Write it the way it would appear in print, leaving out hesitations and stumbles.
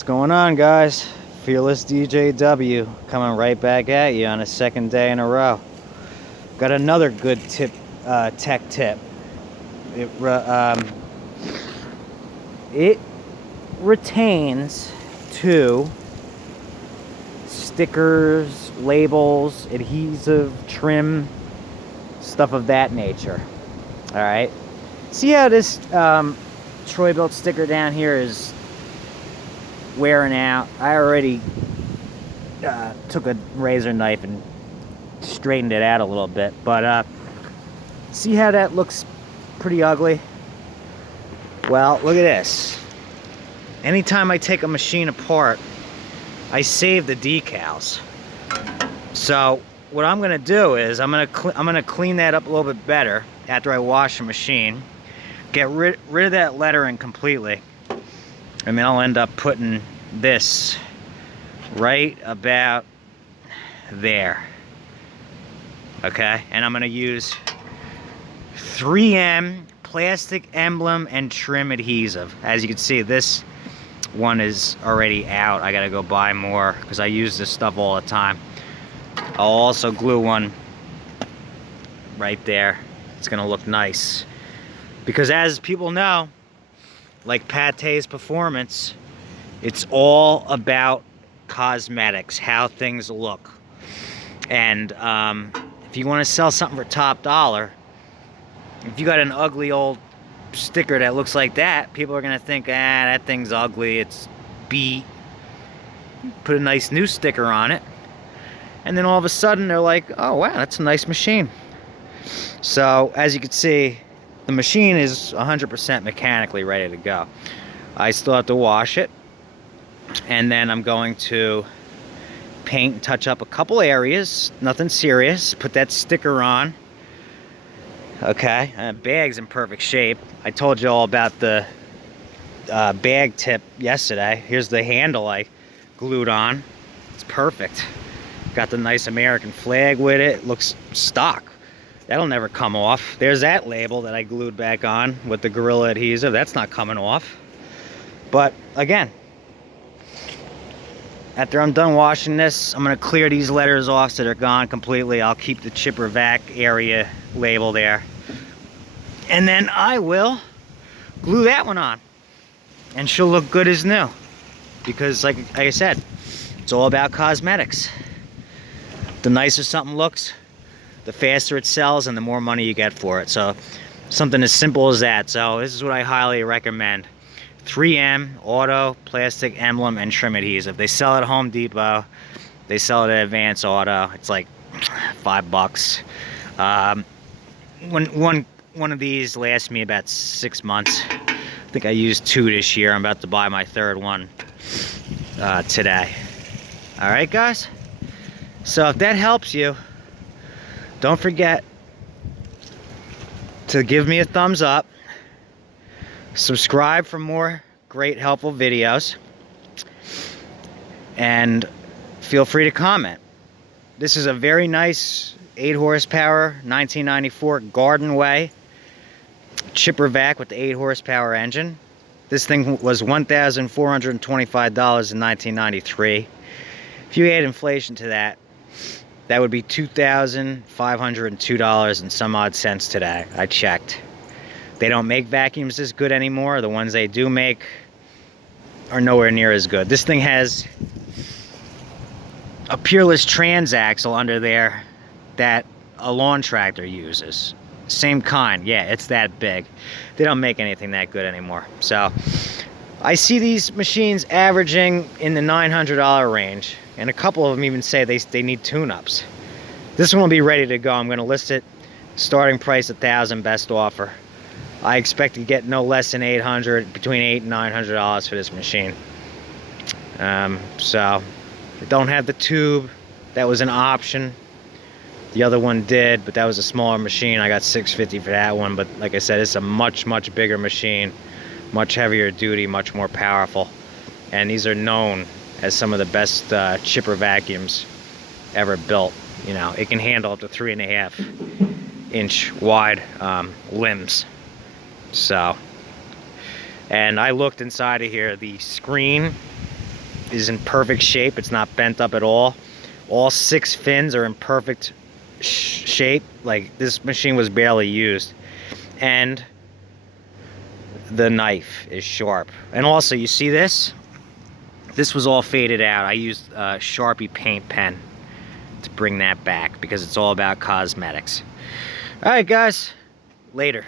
What's going on, guys? Fearless DJW coming right back at you on a second day in a row. Got another good tip, tech tip. It retains two stickers, labels, adhesive, trim, stuff of that nature. All right. See how this Troy-Bilt sticker down here is wearing out. I already took a razor knife and straightened it out a little bit, but see how that looks pretty ugly? Well, look at this. Anytime I take a machine apart, I save the decals. So what I'm gonna do is I'm gonna clean that up a little bit better after I wash the machine, get rid of that lettering completely. I mean, I'll end up putting this right about there. Okay, and I'm gonna use 3M plastic emblem and trim adhesive. As you can see, this one is already out. I gotta go buy more because I use this stuff all the time. I'll also glue one right there. It's gonna look nice because, as people know, like Pate's Performance, it's all about cosmetics, how things look. And if you want to sell something for top dollar, if you got an ugly old sticker that looks like that, people are gonna think, that thing's ugly, it's beat. Put a nice new sticker on it, and then all of a sudden they're like, oh wow, that's a nice machine. So as you can see, the machine is 100% mechanically ready to go. I still have to wash it, and then I'm going to paint and touch up a couple areas, nothing serious. Put that sticker on. Okay, bag's in perfect shape. I told you all about the bag tip yesterday. Here's the handle I glued on. It's perfect. Got the nice American flag with it. Looks stock. That'll never come off. There's that label that I glued back on with the Gorilla adhesive. That's not coming off. But again, after I'm done washing this, I'm gonna clear these letters off so they're gone completely. I'll keep the chipper vac area label there. And then I will glue that one on. And she'll look good as new. Because like I said, it's all about cosmetics. The nicer something looks, the faster it sells and the more money you get for it. So something as simple as that. So this is what I highly recommend. 3M auto plastic emblem and trim adhesive. They sell it at Home Depot. They sell it at Advance Auto. It's like $5. One of these lasts me about 6 months. I think I used 2 this year. I'm about to buy my 3rd one today. All right, guys. So if that helps you, don't forget to give me a thumbs up. Subscribe for more great helpful videos, and feel free to comment. This is a very nice 8 horsepower 1994 Garden Way chipper vac with the 8 horsepower engine. This thing was $1,425 in 1993. If you add inflation to that, that would be $2,502 and some odd cents today. I checked. They don't make vacuums this good anymore. The ones they do make are nowhere near as good. This thing has a Peerless transaxle under there that a lawn tractor uses. Same kind. Yeah, it's that big. They don't make anything that good anymore. So I see these machines averaging in the $900 range, and a couple of them even say they need tune-ups. This one will be ready to go. I'm going to list it starting price $1,000, best offer. I expect to get no less than $800, between $800 and $900 for this machine. So I don't have the tube. That was an option. The other one did, but that was a smaller machine. I got $650 for that one. But like I said, it's a much bigger machine, much heavier duty, much more powerful. And these are known as some of the best chipper vacuums ever built. You know, it can handle up to 3.5-inch wide limbs. So, and I looked inside of here. The screen is in perfect shape. It's not bent up at all. All 6 fins are in perfect shape. Like, this machine was barely used. And the knife is sharp. And also, you see this? This was all faded out. I used a Sharpie paint pen to bring that back because it's all about cosmetics. All right, guys. Later.